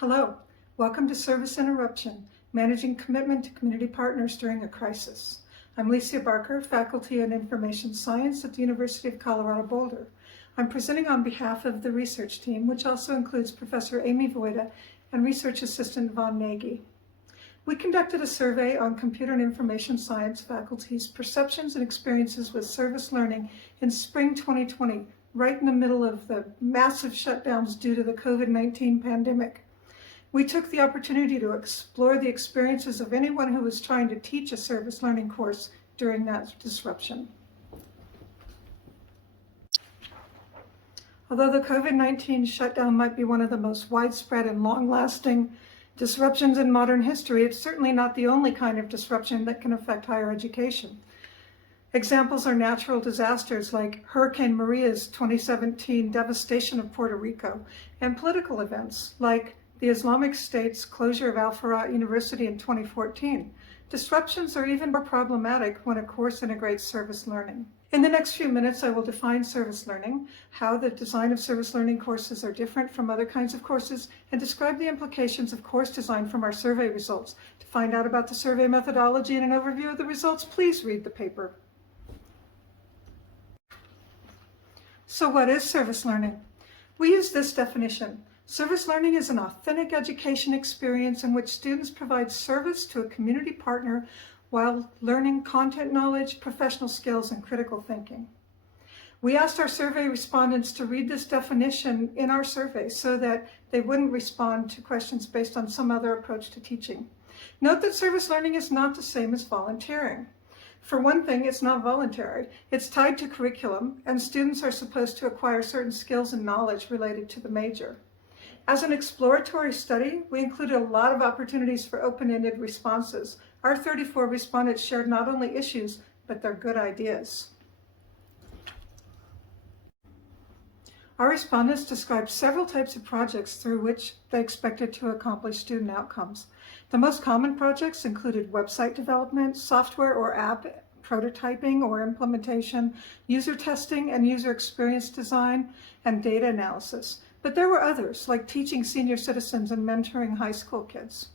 Hello, welcome to Service Interruption, Managing Commitment to Community Partners During a Crisis. I'm Licia Barker, Faculty in Information Science at the University of Colorado Boulder. I'm presenting on behalf of the research team, which also includes Professor Amy Voida and Research Assistant Von Nagy. We conducted a survey on computer and information science faculty's perceptions and experiences with service learning in spring 2020, right in the middle of the massive shutdowns due to the COVID-19 pandemic. We took the opportunity to explore the experiences of anyone who was trying to teach a service learning course during that disruption. Although the COVID-19 shutdown might be one of the most widespread and long-lasting disruptions in modern history, it's certainly not the only kind of disruption that can affect higher education. Examples are natural disasters like Hurricane Maria's 2017 devastation of Puerto Rico, and political events like the Islamic State's closure of Al-Furat University in 2014. Disruptions are even more problematic when a course integrates service learning. In the next few minutes, I will define service learning, how the design of service learning courses are different from other kinds of courses, and describe the implications of course design from our survey results. To find out about the survey methodology and an overview of the results, please read the paper. So what is service learning? We use this definition. Service learning is an authentic education experience in which students provide service to a community partner while learning content knowledge, professional skills, and critical thinking. We asked our survey respondents to read this definition in our survey so that they wouldn't respond to questions based on some other approach to teaching. Note that service learning is not the same as volunteering. For one thing, it's not voluntary. It's tied to curriculum, and students are supposed to acquire certain skills and knowledge related to the major. As an exploratory study, we included a lot of opportunities for open-ended responses. Our 34 respondents shared not only issues, but their good ideas. Our respondents described several types of projects through which they expected to accomplish student outcomes. The most common projects included website development, software or app prototyping or implementation, user testing and user experience design, and data analysis. But there were others, like teaching senior citizens and mentoring high school kids.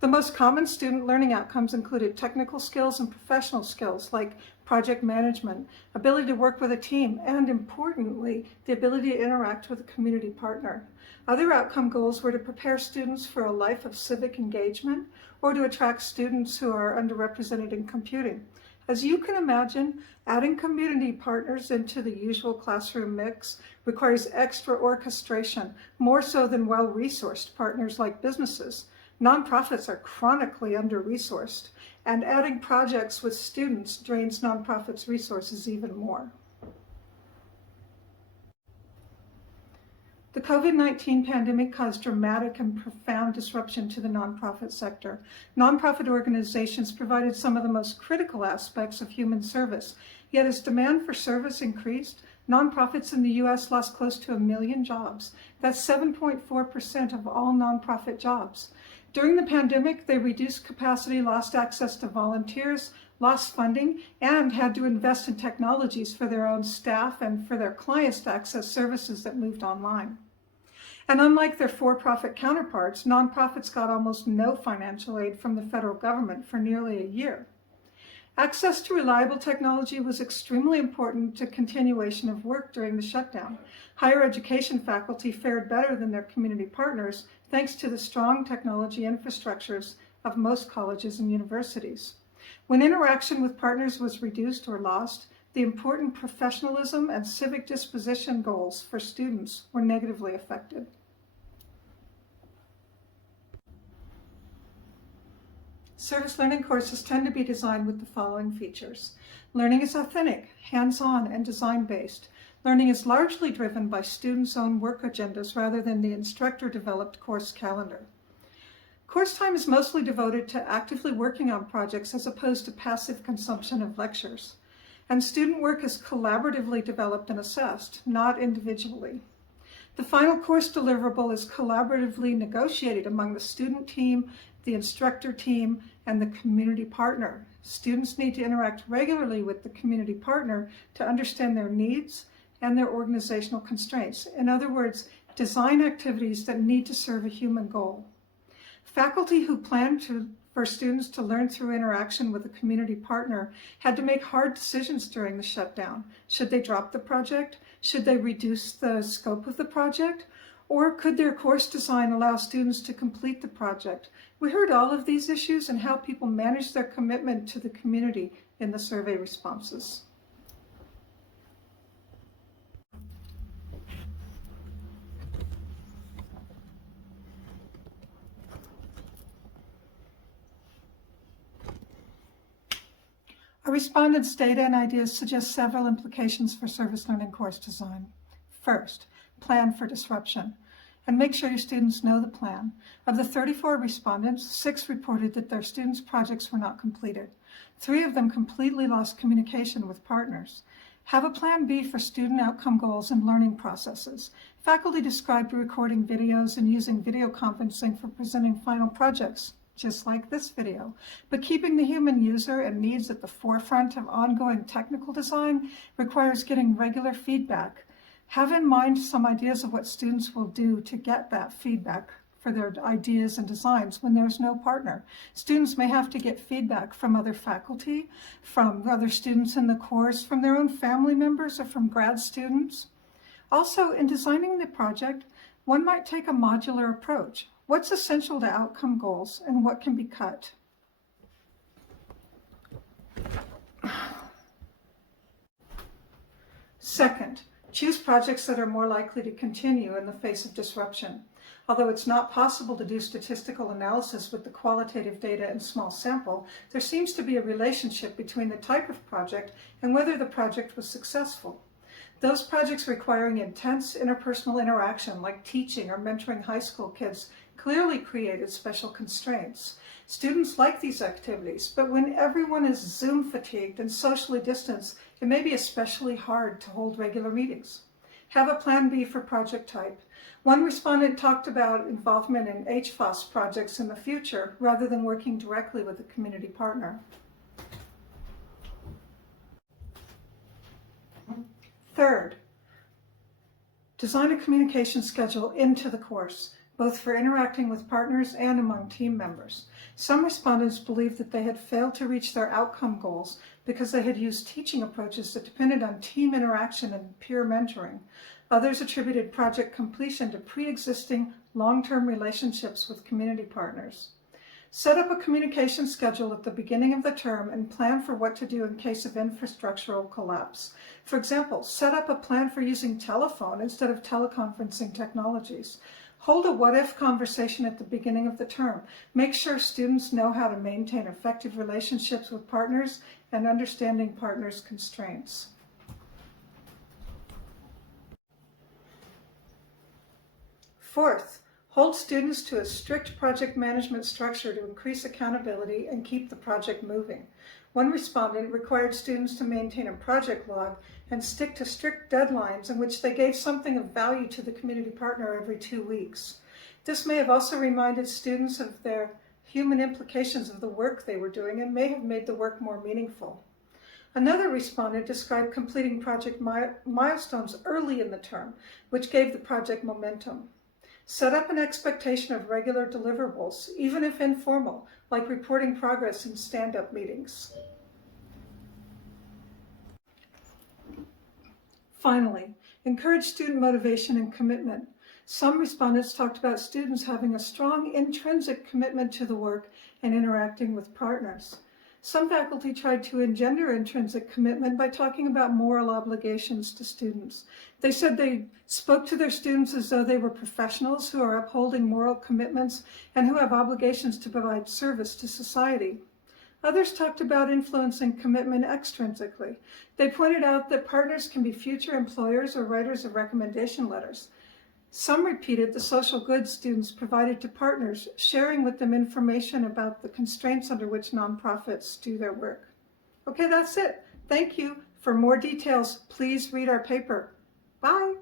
The most common student learning outcomes included technical skills and professional skills, like project management, ability to work with a team, and importantly, the ability to interact with a community partner. Other outcome goals were to prepare students for a life of civic engagement or to attract students who are underrepresented in computing. As you can imagine, adding community partners into the usual classroom mix requires extra orchestration, more so than well-resourced partners like businesses. Nonprofits are chronically under-resourced, and adding projects with students drains nonprofits' resources even more. The COVID-19 pandemic caused dramatic and profound disruption to the nonprofit sector. Nonprofit organizations provided some of the most critical aspects of human service. Yet as demand for service increased, nonprofits in the U.S. lost close to 1 million jobs. That's 7.4% of all nonprofit jobs. During the pandemic, they reduced capacity, lost access to volunteers, lost funding, and had to invest in technologies for their own staff and for their clients to access services that moved online. And unlike their for-profit counterparts, nonprofits got almost no financial aid from the federal government for nearly a year. Access to reliable technology was extremely important to continuation of work during the shutdown. Higher education faculty fared better than their community partners thanks to the strong technology infrastructures of most colleges and universities. When interaction with partners was reduced or lost, the important professionalism and civic disposition goals for students were negatively affected. Service learning courses tend to be designed with the following features. Learning is authentic, hands-on, and design-based. Learning is largely driven by students' own work agendas rather than the instructor-developed course calendar. Course time is mostly devoted to actively working on projects as opposed to passive consumption of lectures. And student work is collaboratively developed and assessed, not individually. The final course deliverable is collaboratively negotiated among the student team, the instructor team, and the community partner. Students need to interact regularly with the community partner to understand their needs and their organizational constraints. In other words, Design activities that need to serve a human goal. Faculty who planned for students to learn through interaction with a community partner had to make hard decisions during the shutdown. Should they drop the project? Should they reduce the scope of the project? Or could their course design allow students to complete the project? We heard all of these issues and how people manage their commitment to the community in the survey responses. Our respondents' data and ideas suggest several implications for service learning course design. First, plan for disruption, and make sure your students know the plan. Of the 34 respondents, 6 reported that their students' projects were not completed. 3 of them completely lost communication with partners. Have a plan B for student outcome goals and learning processes. Faculty described recording videos and using video conferencing for presenting final projects, just like this video. But keeping the human user and needs at the forefront of ongoing technical design requires getting regular feedback. Have in mind some ideas of what students will do to get that feedback for their ideas and designs when there's no partner. Students may have to get feedback from other faculty, from other students in the course, from their own family members, or from grad students. Also, in designing the project, one might take a modular approach. What's essential to outcome goals and what can be cut? Second, choose projects that are more likely to continue in the face of disruption. Although it's not possible to do statistical analysis with the qualitative data in small sample, there seems to be a relationship between the type of project and whether the project was successful. Those projects requiring intense interpersonal interaction, like teaching or mentoring high school kids, clearly created special constraints. Students like these activities, but when everyone is Zoom fatigued and socially distanced, it may be especially hard to hold regular meetings. Have a plan B for project type. One respondent talked about involvement in HFOS projects in the future rather than working directly with a community partner. Third, design a communication schedule into the course, both for interacting with partners and among team members. Some respondents believed that they had failed to reach their outcome goals because they had used teaching approaches that depended on team interaction and peer mentoring. Others attributed project completion to pre-existing long-term relationships with community partners. Set up a communication schedule at the beginning of the term and plan for what to do in case of infrastructural collapse. For example, set up a plan for using telephone instead of teleconferencing technologies. Hold a what-if conversation at the beginning of the term. Make sure students know how to maintain effective relationships with partners and understanding partners' constraints. Fourth, hold students to a strict project management structure to increase accountability and keep the project moving. One respondent required students to maintain a project log and stick to strict deadlines in which they gave something of value to the community partner every 2 weeks. This may have also reminded students of their human implications of the work they were doing and may have made the work more meaningful. Another respondent described completing project milestones early in the term, which gave the project momentum. Set up an expectation of regular deliverables, even if informal, like reporting progress in stand-up meetings. Finally, encourage student motivation and commitment. Some respondents talked about students having a strong intrinsic commitment to the work and interacting with partners. Some faculty tried to engender intrinsic commitment by talking about moral obligations to students. They said they spoke to their students as though they were professionals who are upholding moral commitments and who have obligations to provide service to society. Others talked about influencing commitment extrinsically. They pointed out that partners can be future employers or writers of recommendation letters. Some repeated the social goods students provided to partners, sharing with them information about the constraints under which nonprofits do their work. Okay, that's it. Thank you. For more details, please read our paper. Bye.